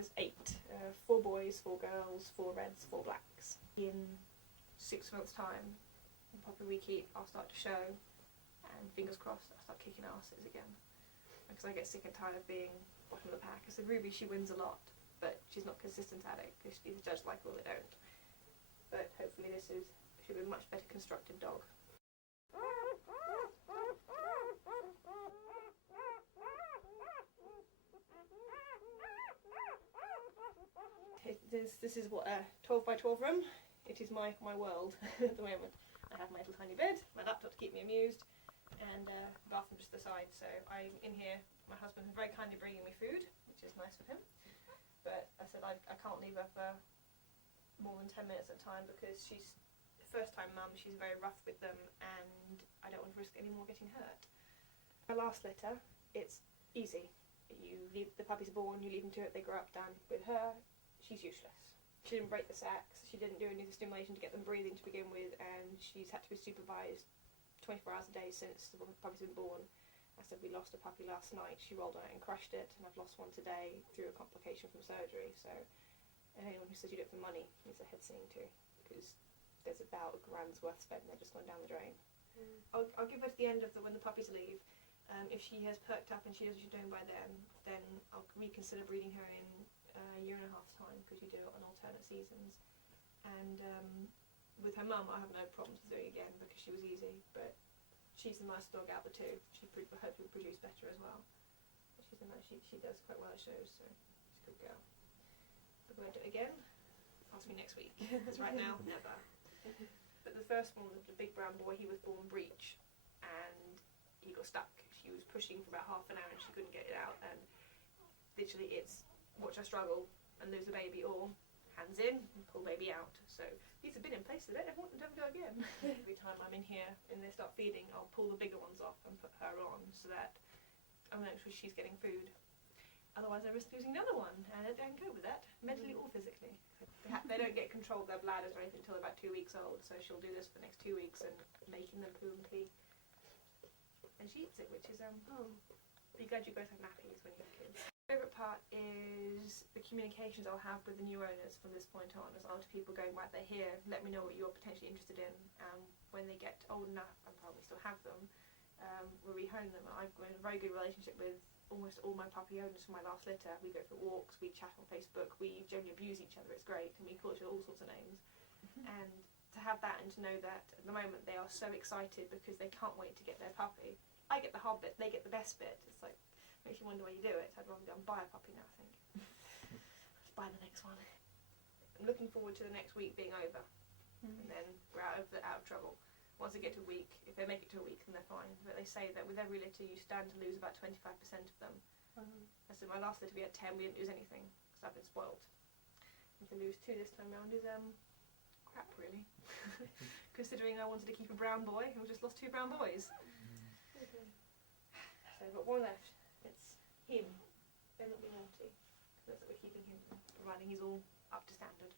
was 8. 4 boys, 4 girls, 4 reds, 4 blacks. In 6 months' time, Puppy Week Eat, I'll start to show, and fingers crossed I'll start kicking asses again. Because I get sick and tired of being bottom of the pack. I said Ruby, she wins a lot, but she's not consistent at it, because she's judged like all they don't. But hopefully she'll be a much better constructed dog. This is what a 12 by 12 room. It is my world at the moment. I have my little tiny bed, my laptop to keep me amused, and bathroom just to the side. So I'm in here. My husband is very kindly bringing me food, which is nice of him. But I said I can't leave her for more than 10 minutes at a time because she's first time mum. She's very rough with them, and I don't want to risk any more getting hurt. My last litter, it's easy. You leave the puppies are born, you leave them to it, they grow up done. With her, she's useless. She didn't break the sacs, she didn't do any of the stimulation to get them breathing to begin with, and she's had to be supervised 24 hours a day since the puppy's been born. I said we lost a puppy last night, she rolled on it and crushed it, and I've lost one today through a complication from surgery. So anyone who says you do it for money needs a head singing to, because there's about £1,000's worth spent and they're just gone down the drain. I'll give her to the end of when the puppies leave. If she has perked up and she knows what she's doing by then I'll reconsider breeding her in a year and a half's time, because you do it on alternate seasons. And with her mum, I have no problems with doing it again because she was easy, but she's the nice dog out of the two. She hopefully will produce better as well. But she does quite well at shows, so she's a good girl. But we won't do it again. Ask me next week, because right now, never. But the first one, the big brown boy, he was born breech, and he got stuck. She was pushing for about half an hour and she couldn't get it out, and literally it's watch her struggle and lose the baby, or hands in and pull baby out. So these have been in place, so I don't want them to go again. Every time I'm in here and they start feeding, I'll pull the bigger ones off and put her on so that I'm not sure she's getting food. Otherwise I risk losing the other one, and I don't go with that, mentally or physically. They don't get control of their bladders or anything until they're about 2 weeks old, so she'll do this for the next 2 weeks and making them poo and pee. And she eats it, which is, be glad you both have nappies when you have kids. My favourite part is the communications I'll have with the new owners from this point on, as I'll to people going, right, they're here, let me know what you're potentially interested in. When they get old enough, and probably still have them, we'll rehome them. I've got a very good relationship with almost all my puppy owners from my last litter. We go for walks, we chat on Facebook, we generally abuse each other, it's great, and we call each other all sorts of names. And to have that and to know that at the moment they are so excited because they can't wait to get their puppy. I get the hard bit, they get the best bit. It's like, makes you wonder why you do it. I'd rather go and buy a puppy now, I think. Let's buy the next one. I'm looking forward to the next week being over, and then we're out of trouble. Once they get to a week, if they make it to a week, then they're fine. But they say that with every litter you stand to lose about 25% of them. So my last litter we had 10, we didn't lose anything, because I've been spoilt. And to lose 2 this time round is crap, really. Considering I wanted to keep a brown boy, and we just lost 2 brown boys. So I've got one left. It's him. Better not be naughty. That's what we're keeping him, providing he's all up to standard.